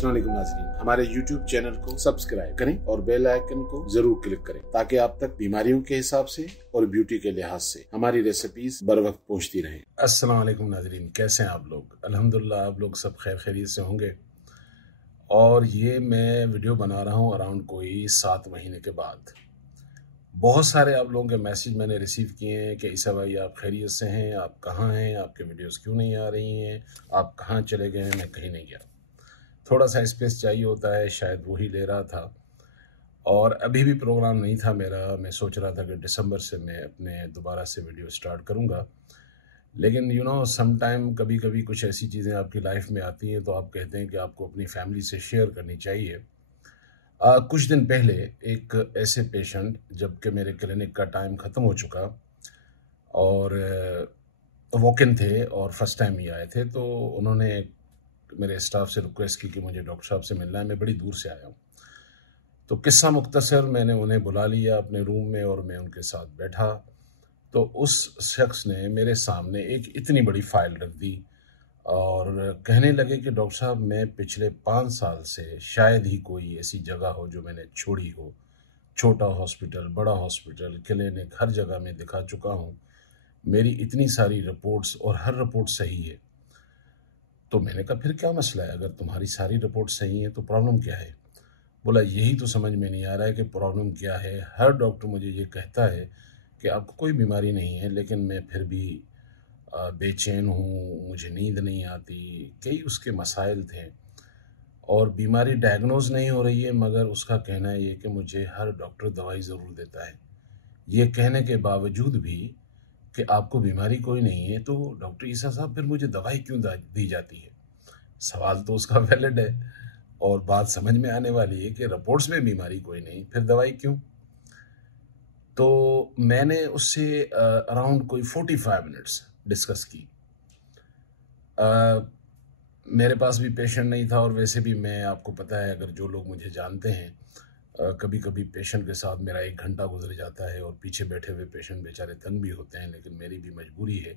अस्सलाम वालेकुम नाज़रीन, हमारे YouTube चैनल को सब्सक्राइब करें और बेल आइकन को जरूर क्लिक करें ताकि आप तक बीमारियों के हिसाब से और ब्यूटी के लिहाज से हमारी रेसिपीज बर वक्त पहुंचती रहें। अस्सलाम वालेकुम नाज़रीन, कैसे हैं आप लोग? अल्हम्दुलिल्लाह आप लोग सब खैरियत से होंगे। और ये मैं वीडियो बना रहा हूँ अराउंड कोई 7 महीने के बाद। बहुत सारे आप लोगों के मैसेज मैंने रिसीव किए हैं कि ईसा भाई आप खैरियत से हैं, आप कहाँ हैं, आपके वीडियोस क्यों नहीं आ रही हैं, आप कहाँ चले गए हैं? मैं कहीं नहीं गया, थोड़ा सा स्पेस चाहिए होता है, शायद वही ले रहा था। और अभी भी प्रोग्राम नहीं था मेरा, मैं सोच रहा था कि दिसंबर से मैं अपने दोबारा से वीडियो स्टार्ट करूँगा। लेकिन सम टाइम कभी कभी कुछ ऐसी चीज़ें आपकी लाइफ में आती हैं तो आप कहते हैं कि आपको अपनी फैमिली से शेयर करनी चाहिए। कुछ दिन पहले एक ऐसे पेशेंट, जबकि मेरे क्लिनिक का टाइम ख़त्म हो चुका और वॉक इन थे और फर्स्ट टाइम ही आए थे, तो उन्होंने मेरे स्टाफ से रिक्वेस्ट की कि मुझे डॉक्टर साहब से मिलना है, मैं बड़ी दूर से आया हूँ। तो किस्सा मुख्तसर, मैंने उन्हें बुला लिया अपने रूम में और मैं उनके साथ बैठा तो उस शख्स ने मेरे सामने एक इतनी बड़ी फाइल रख दी और कहने लगे कि डॉक्टर साहब मैं पिछले 5 साल से शायद ही कोई ऐसी जगह हो जो मैंने छोड़ी हो। छोटा हॉस्पिटल, बड़ा हॉस्पिटल, क्लिनिक, हर जगह में दिखा चुका हूँ। मेरी इतनी सारी रिपोर्ट्स और हर रिपोर्ट सही है। तो मैंने कहा फिर क्या मसला है, अगर तुम्हारी सारी रिपोर्ट सही है तो प्रॉब्लम क्या है? बोला यही तो समझ में नहीं आ रहा है कि प्रॉब्लम क्या है। हर डॉक्टर मुझे ये कहता है कि आपको कोई बीमारी नहीं है, लेकिन मैं फिर भी बेचैन हूँ, मुझे नींद नहीं आती, कई उसके मसाइल थे और बीमारी डायग्नोज नहीं हो रही है, मगर उसका कहना है ये कि मुझे हर डॉक्टर दवाई ज़रूर देता है। ये कहने के बावजूद भी कि आपको बीमारी कोई नहीं है, तो डॉक्टर ईसा साहब फिर मुझे दवाई क्यों दी जाती है? सवाल तो उसका वैलिड है और बात समझ में आने वाली है कि रिपोर्ट्स में बीमारी कोई नहीं, फिर दवाई क्यों? तो मैंने उससे अराउंड कोई 45 मिनट्स डिस्कस की। मेरे पास भी पेशेंट नहीं था और वैसे भी मैं, आपको पता है, अगर जो लोग मुझे जानते हैं, कभी कभी पेशेंट के साथ मेरा 1 घंटा गुजर जाता है और पीछे बैठे हुए पेशेंट बेचारे तंग भी होते हैं, लेकिन मेरी भी मजबूरी है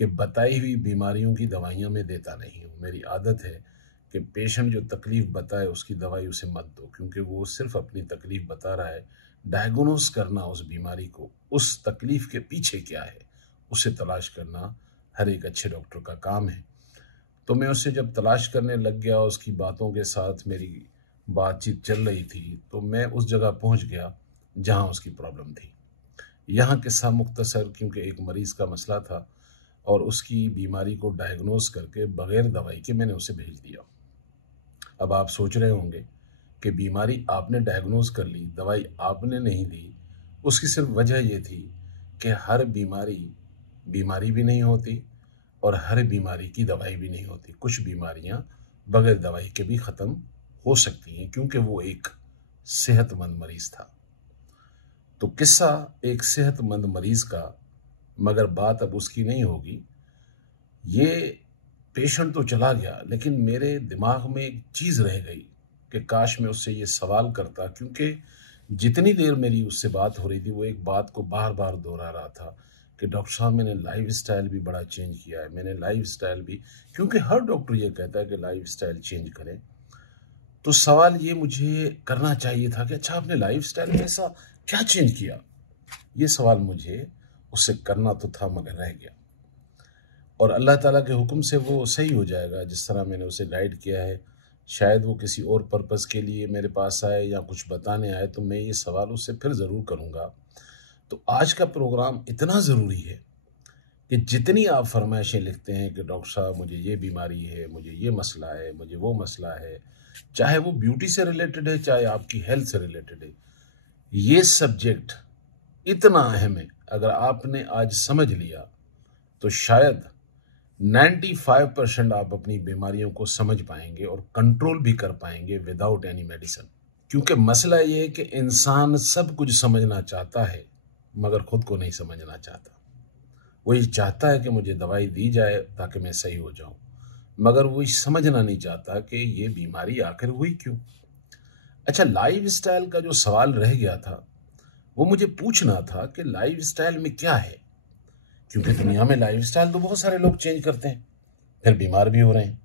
कि बताई हुई बीमारियों की दवाइयाँ मैं देता नहीं हूँ। मेरी आदत है कि पेशेंट जो तकलीफ़ बताए उसकी दवाई उसे मत दो, क्योंकि वो सिर्फ अपनी तकलीफ़ बता रहा है। डायग्नोस करना उस बीमारी को, उस तकलीफ़ के पीछे क्या है, उसे तलाश करना हर एक अच्छे डॉक्टर का काम है। तो मैं उससे जब तलाश करने लग गया, उसकी बातों के साथ मेरी बातचीत चल रही थी, तो मैं उस जगह पहुंच गया जहां उसकी प्रॉब्लम थी। यहाँ किस्सा मुख्तसर, क्योंकि एक मरीज़ का मसला था और उसकी बीमारी को डायग्नोस करके बग़ैर दवाई के मैंने उसे भेज दिया। अब आप सोच रहे होंगे कि बीमारी आपने डायग्नोस कर ली, दवाई आपने नहीं दी। उसकी सिर्फ वजह ये थी कि हर बीमारी भी नहीं होती और हर बीमारी की दवाई भी नहीं होती। कुछ बीमारियां बगैर दवाई के भी ख़त्म हो सकती हैं, क्योंकि वो एक सेहतमंद मरीज़ था। तो किस्सा एक सेहतमंद मरीज़ का, मगर बात अब उसकी नहीं होगी। ये पेशेंट तो चला गया, लेकिन मेरे दिमाग में एक चीज़ रह गई कि काश मैं उससे ये सवाल करता, क्योंकि जितनी देर मेरी उससे बात हो रही थी वो एक बात को बार बार दोहरा रहा था कि डॉक्टर साहब मैंने लाइफ स्टाइल भी बड़ा चेंज किया है, मैंने लाइफ स्टाइल भी, क्योंकि हर डॉक्टर ये कहता है कि लाइफ स्टाइल चेंज करें। तो सवाल ये मुझे करना चाहिए था कि अच्छा आपने लाइफ स्टाइल में ऐसा क्या चेंज किया? ये सवाल मुझे उससे करना तो था, मगर रह गया। और अल्लाह ताला के हुक्म से वो सही हो जाएगा जिस तरह मैंने उसे गाइड किया है। शायद वो किसी और पर्पज़ के लिए मेरे पास आए या कुछ बताने आए, तो मैं ये सवाल उससे फिर ज़रूर करूँगा। तो आज का प्रोग्राम इतना ज़रूरी है कि जितनी आप फरमाइशें लिखते हैं कि डॉक्टर साहब मुझे ये बीमारी है, मुझे ये मसला है, मुझे वो मसला है, चाहे वो ब्यूटी से रिलेटेड है, चाहे आपकी हेल्थ से रिलेटेड है, ये सब्जेक्ट इतना अहम है। अगर आपने आज समझ लिया तो शायद 95% आप अपनी बीमारियों को समझ पाएंगे और कंट्रोल भी कर पाएंगे विदाउट एनी मेडिसिन। क्योंकि मसला ये है कि इंसान सब कुछ समझना चाहता है मगर खुद को नहीं समझना चाहता। वो ये चाहता है कि मुझे दवाई दी जाए ताकि मैं सही हो जाऊं, मगर वो समझना नहीं चाहता कि ये बीमारी आखिर हुई क्यों। अच्छा, लाइफ स्टाइल का जो सवाल रह गया था वो मुझे पूछना था कि लाइफ स्टाइल में क्या है, क्योंकि दुनिया में लाइफ स्टाइल तो बहुत सारे लोग चेंज करते हैं, फिर बीमार भी हो रहे हैं।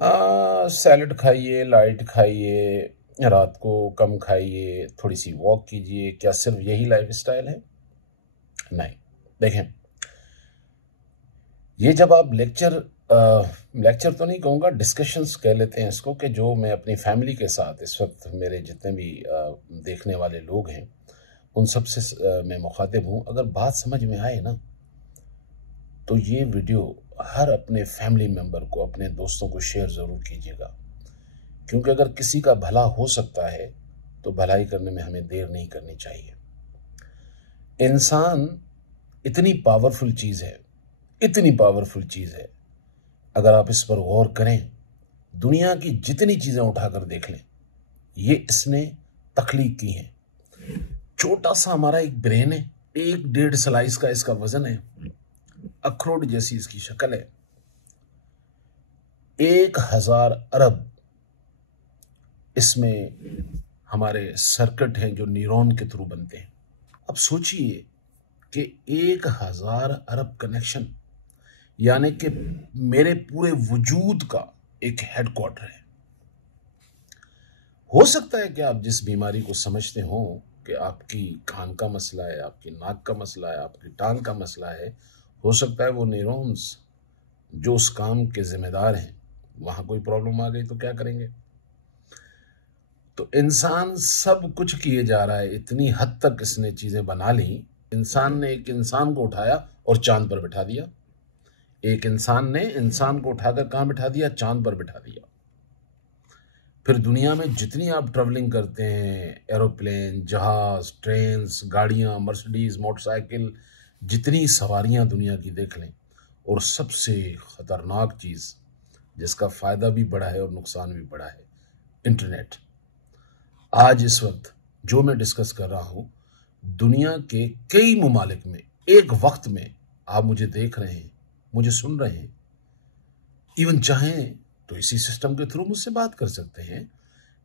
सैलड खाइए, लाइट खाइए, रात को कम खाइए, थोड़ी सी वॉक कीजिए। क्या सिर्फ यही लाइफस्टाइल है? नहीं। देखें, ये जब आप लेक्चर तो नहीं कहूँगा, डिस्कशंस कह लेते हैं इसको, कि जो मैं अपनी फैमिली के साथ इस वक्त मेरे जितने भी देखने वाले लोग हैं उन सब से मैं मुखातिब हूँ। अगर बात समझ में आए ना तो ये वीडियो हर अपने फैमिली मेम्बर को, अपने दोस्तों को शेयर ज़रूर कीजिएगा, क्योंकि अगर किसी का भला हो सकता है तो भलाई करने में हमें देर नहीं करनी चाहिए। इंसान इतनी पावरफुल चीज़ है, इतनी पावरफुल चीज़ है, अगर आप इस पर गौर करें, दुनिया की जितनी चीज़ें उठाकर देख लें, ये इसने तख्लीक की हैं। छोटा सा हमारा एक ब्रेन है, 1-1.5 स्लाइस का इसका वजन है, अखरोट जैसी इसकी शक्ल है, 1000 अरब इसमें हमारे सर्किट हैं जो न्यूरॉन के थ्रू बनते हैं। अब सोचिए कि 1000 अरब कनेक्शन, यानी कि मेरे पूरे वजूद का एक हेडक्वार्टर है। हो सकता है कि आप जिस बीमारी को समझते हो कि आपकी कान का मसला है, आपकी नाक का मसला है, आपकी टांग का मसला है, हो सकता है वो न्यूरॉन्स जो उस काम के जिम्मेदार हैं, वहां कोई प्रॉब्लम आ गई तो क्या करेंगे? तो इंसान सब कुछ किए जा रहा है, इतनी हद तक इसने चीजें बना ली। इंसान ने एक इंसान को उठाया और चांद पर बिठा दिया। एक इंसान ने इंसान को उठाकर कहां बिठा दिया? चांद पर बिठा दिया। फिर दुनिया में जितनी आप ट्रैवलिंग करते हैं, एरोप्लेन, जहाज, ट्रेन, गाड़ियां, मर्सिडीज, मोटरसाइकिल, जितनी सवारियां दुनिया की देख लें, और सबसे खतरनाक चीज जिसका फायदा भी बड़ा है और नुकसान भी बड़ा है, इंटरनेट। आज इस वक्त जो मैं डिस्कस कर रहा हूं, दुनिया के कई ममालिक में एक वक्त में आप मुझे देख रहे हैं, मुझे सुन रहे हैं, इवन चाहें तो इसी सिस्टम के थ्रू मुझसे बात कर सकते हैं।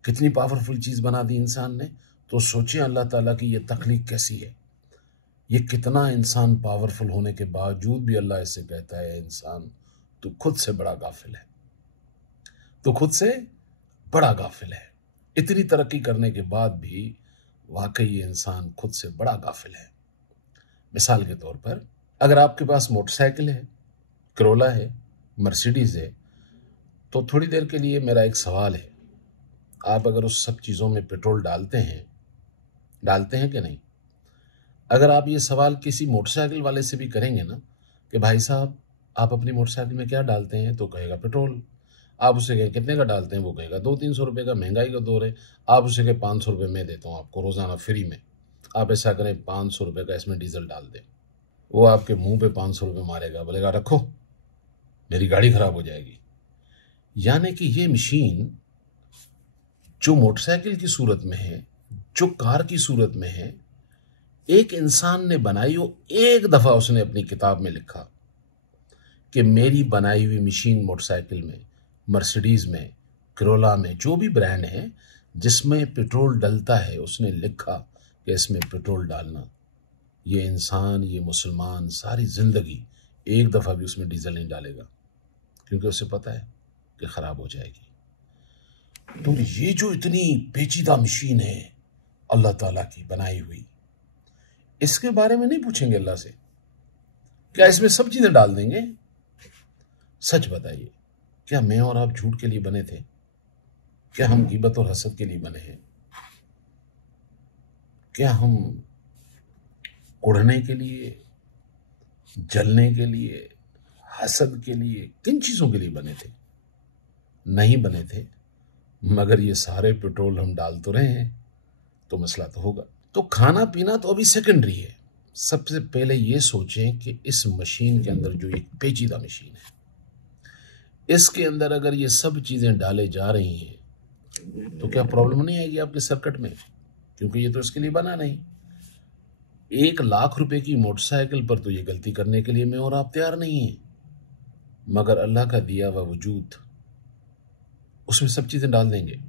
कितनी पावरफुल चीज बना दी इंसान ने। तो सोचिए अल्लाह ताला की ये तख्लीक कैसी है। ये कितना इंसान पावरफुल होने के बावजूद भी अल्लाह इससे कहता है, इंसान तू खुद से बड़ा गाफिल है, तू खुद से बड़ा गाफिल है। इतनी तरक्की करने के बाद भी वाकई ये इंसान खुद से बड़ा गाफिल है। मिसाल के तौर पर, अगर आपके पास मोटरसाइकिल है, करोला है, मर्सिडीज है, तो थोड़ी देर के लिए मेरा एक सवाल है, आप अगर उस सब चीज़ों में पेट्रोल डालते हैं कि नहीं? अगर आप ये सवाल किसी मोटरसाइकिल वाले से भी करेंगे ना कि भाई साहब आप अपनी मोटरसाइकिल में क्या डालते हैं, तो कहेगा पेट्रोल। आप उससे कहें कितने का डालते हैं, वो कहेगा 200-300 रुपये का। महंगाई का दौर है, आप उससे कहें 500 रुपये मैं देता हूँ आपको रोज़ाना फ्री में, आप ऐसा करें 500 रुपये का इसमें डीजल डाल दें। वो आपके मुंह पे 500 रुपये मारेगा, बोलेगा रखो, मेरी गाड़ी खराब हो जाएगी। यानी कि ये मशीन जो मोटरसाइकिल की सूरत में है, जो कार की सूरत में है, एक इंसान ने बनाई हो। एक दफा उसने अपनी किताब में लिखा कि मेरी बनाई हुई मशीन मोटरसाइकिल में, मर्सिडीज में, करोला में, जो भी ब्रांड है जिसमें पेट्रोल डलता है, उसने लिखा कि इसमें पेट्रोल डालना। ये इंसान, ये मुसलमान सारी जिंदगी एक दफा भी उसमें डीजल नहीं डालेगा, क्योंकि उसे पता है कि खराब हो जाएगी। तो ये जो इतनी पेचीदा मशीन है अल्लाह ताला की बनाई हुई, इसके बारे में नहीं पूछेंगे अल्लाह से क्या इसमें सब चीजें डाल देंगे? सच बताइए, क्या मैं और आप झूठ के लिए बने थे? क्या हम गीबत और हसद के लिए बने हैं? क्या हम कुढ़ने के लिए, जलने के लिए, हसद के लिए, किन चीजों के लिए बने थे? नहीं बने थे। मगर ये सारे पेट्रोल हम डाल तो रहे हैं, तो मसला तो होगा। तो खाना पीना तो अभी सेकेंडरी है। सबसे पहले ये सोचें कि इस मशीन के अंदर जो एक पेचीदा मशीन है, इसके अंदर अगर ये सब चीजें डाले जा रही हैं तो क्या प्रॉब्लम नहीं आएगी आपके सर्किट में? क्योंकि ये तो इसके लिए बना नहीं। 1 लाख रुपए की मोटरसाइकिल पर तो ये गलती करने के लिए मैं और आप तैयार नहीं हैं, मगर अल्लाह का दिया हुआ वजूद, उसमें सब चीजें डाल देंगे।